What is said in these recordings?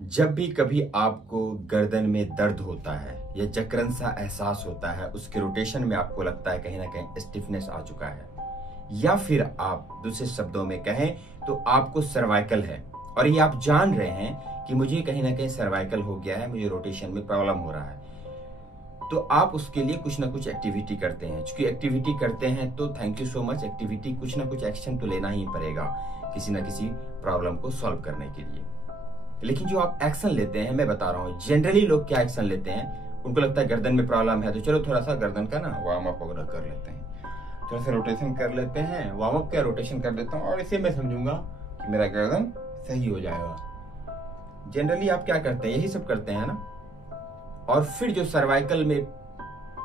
जब भी कभी आपको गर्दन में दर्द होता है या जकड़न सा एहसास होता है, उसके रोटेशन में आपको लगता है कहीं ना कहीं स्टिफनेस आ चुका है, या फिर आप दूसरे शब्दों में कहें तो आपको सर्वाइकल है और ये आप जान रहे हैं कि मुझे कहीं ना कहीं सर्वाइकल हो गया है, मुझे रोटेशन में प्रॉब्लम हो रहा है, तो आप उसके लिए कुछ ना कुछ एक्टिविटी करते हैं। चूंकि एक्टिविटी करते हैं तो thank you so much, activity कुछ ना कुछ एक्शन तो लेना ही पड़ेगा किसी ना किसी प्रॉब्लम को सॉल्व करने के लिए। लेकिन जो आप एक्शन लेते हैं, मैं बता रहा हूँ जनरली लोग क्या एक्शन लेते हैं, उनको लगता है गर्दन में प्रॉब्लम है तो चलो थोड़ा सा गर्दन का ना वार्म अप वगैरह कर लेते हैं, थोड़ा सा रोटेशन कर लेते हैं, वार्म अप क्या रोटेशन कर लेता हूँ और इसे मैं समझूंगा कि मेरा गर्दन सही हो जाएगा। जनरली आप क्या करते हैं, यही सब करते हैं ना। और फिर जो सर्वाइकल में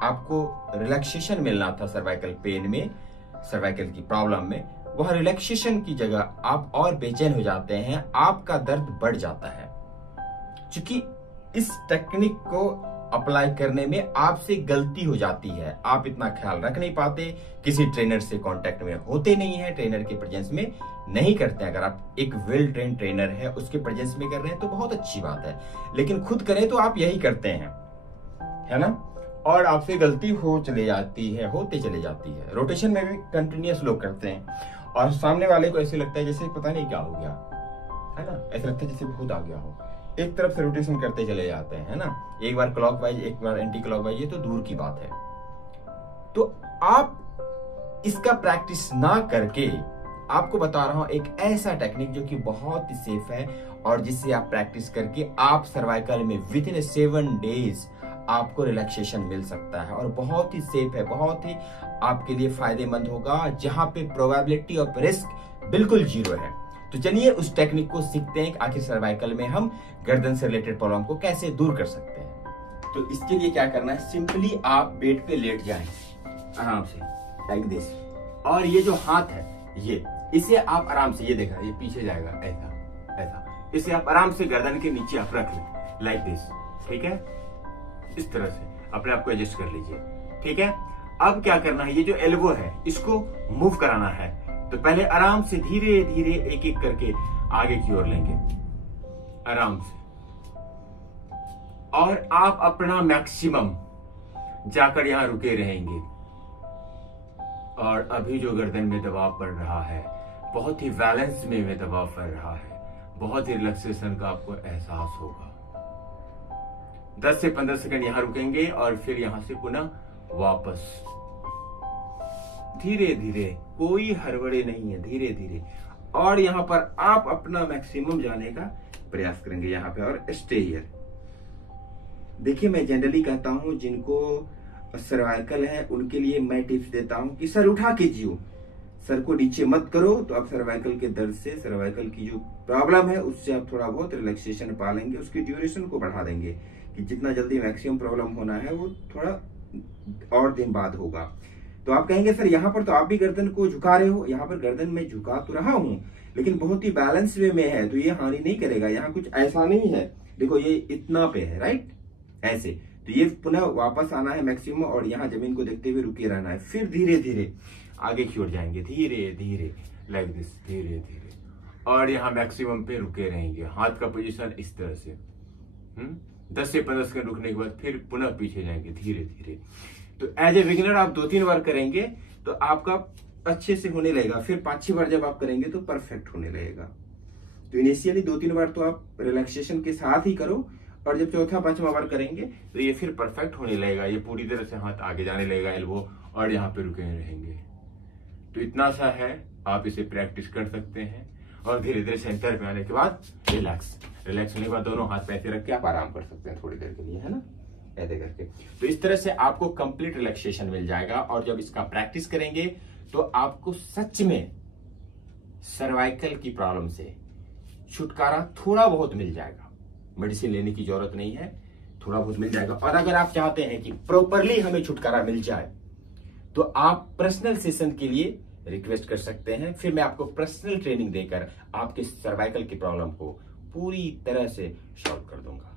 आपको रिलैक्सेशन मिलना था, सर्वाइकल पेन में, सर्वाइकल की प्रॉब्लम में, वह रिलैक्सेशन की जगह आप और बेचैन हो जाते हैं, आपका दर्द बढ़ जाता है। क्योंकि इस टेक्निक को अप्लाई करने में आपसे गलती हो जाती है, आप इतना ख्याल रख नहीं पाते, किसी ट्रेनर से कांटेक्ट में होते नहीं है, ट्रेनर के प्रेजेंस में नहीं करते। अगर आप एक वेल ट्रेन ट्रेनर है उसके प्रेजेंस में कर रहे हैं तो बहुत अच्छी बात है, लेकिन खुद करें तो आप यही करते हैं, है ना। और आपसे गलती होते चले जाती है। रोटेशन में भी कंटिन्यूअस लोग करते हैं और सामने वाले को ऐसे लगता है जैसे पता नहीं क्या हो गया, है ना, ऐसा लगता है जैसे भूत आ गया हो। एक तरफ से रोटेशन करते चले जाते हैं, है ना, एक बार क्लॉकवाइज एक बार एंटी क्लॉकवाइज, ये तो दूर की बात है। तो आप इसका प्रैक्टिस ना करके, आपको बता रहा हूं एक ऐसा टेक्निक जो कि बहुत ही सेफ है और जिससे आप प्रैक्टिस करके आप सर्वाइकल में विद इन 7 डेज आपको रिलैक्सेशन मिल सकता है और बहुत ही सेफ है, बहुत ही आपके लिए फायदेमंद होगा, जहां पे प्रोबेबिलिटी ऑफ रिस्क बिल्कुल 0 है। तो चलिए उस टेक्निक को सीखते हैं कि आखिर सर्वाइकल में हम गर्दन से रिलेटेड प्रॉब्लम को कैसे दूर कर सकते हैं। तो इसके लिए क्या करना है, सिंपली आप बेड पे लेट जाएं आराम से, लाइक दिस, और ये जो हाथ है ये, इसे आप आराम से, ये देखा ये पीछे जाएगा, ऐसा ऐसा, इसे आप आराम से गर्दन के नीचे आप रख लें, लाइक दिस, ठीक है। इस तरह से अपने आप को एडजस्ट कर लीजिए, ठीक है। अब क्या करना है, ये जो एल्बो है इसको मूव कराना है, तो पहले आराम से धीरे धीरे एक एक करके आगे की ओर लेंगे, आराम से, और आप अपना मैक्सिमम जाकर यहां रुके रहेंगे। और अभी जो गर्दन में दबाव पड़ रहा है, बहुत ही बैलेंस में दबाव पड़ रहा है, बहुत ही रिलैक्सेशन का आपको एहसास होगा। 10 से 15 सेकंड यहां रुकेंगे और फिर यहां से पुनः वापस, धीरे धीरे, कोई हड़बड़ी नहीं है, धीरे धीरे। और यहां पर आप अपना मैक्सिमम जाने का प्रयास करेंगे यहां पे, और स्टे हियर। देखिए मैं जनरली कहता हूं जिनको सर्वाइकल है उनके लिए मैं टिप्स देता हूं कि सर उठा के जियो, सर को नीचे मत करो, तो आप सर्वाइकल के दर्द से, सर्वाइकल की जो प्रॉब्लम है उससे आप थोड़ा बहुत रिलैक्सेशन पा लेंगे, उसकी ड्यूरेशन को बढ़ा देंगे कि जितना जल्दी मैक्सिमम प्रॉब्लम होना है वो थोड़ा और दिन बाद होगा। तो आप कहेंगे सर यहाँ पर तो आप भी गर्दन को झुका रहे हो, यहाँ पर गर्दन में झुका तो रहा हूं लेकिन बहुत ही बैलेंस वे में है, तो ये हानि नहीं करेगा, यहाँ कुछ ऐसा नहीं है, देखो ये इतना पे है, राइट, ऐसे। तो ये पुनः वापस आना है मैक्सिमम और यहाँ जमीन को देखते हुए रुके रहना है, फिर धीरे धीरे आगे की ओर जाएंगे, धीरे धीरे, लाइक दिस, धीरे धीरे, और यहाँ मैक्सिमम पे रुके रहेंगे। हाथ का पोजीशन इस तरह से, 10 से 15 सेकंड रुकने के बाद फिर पुनः पीछे जाएंगे धीरे धीरे। तो एज ए बिगिनर आप 2-3 बार करेंगे तो आपका अच्छे से होने लगेगा, फिर 5-6 बार जब आप करेंगे तो परफेक्ट होने लगेगा। तो इनिशियली 2-3 बार तो आप रिलैक्सेशन के साथ ही करो, और जब 4था-5वां बार करेंगे तो ये फिर परफेक्ट होने लगेगा, ये पूरी तरह से हाथ आगे जाने लगेगा, एल्बो, और यहाँ पे रुके रहेंगे। तो इतना सा है, आप इसे प्रैक्टिस कर सकते हैं और धीरे धीरे सेंटर पे आने के बाद रिलैक्स होने के बाद दोनों हाथ पे ऐसे रख के आप आराम कर सकते हैं थोड़ी देर के लिए, है ना, ऐसे करके। तो इस तरह से आपको कंप्लीट रिलैक्सेशन मिल जाएगा और जब इसका प्रैक्टिस करेंगे तो आपको सच में सर्वाइकल की प्रॉब्लम से छुटकारा थोड़ा बहुत मिल जाएगा, मेडिसिन लेने की जरूरत नहीं है, थोड़ा बहुत मिल जाएगा। और अगर आप चाहते हैं कि प्रॉपरली हमें छुटकारा मिल जाए तो आप पर्सनल सेशन के लिए रिक्वेस्ट कर सकते हैं, फिर मैं आपको पर्सनल ट्रेनिंग देकर आपके सर्वाइकल की प्रॉब्लम को पूरी तरह से सॉल्व कर दूंगा।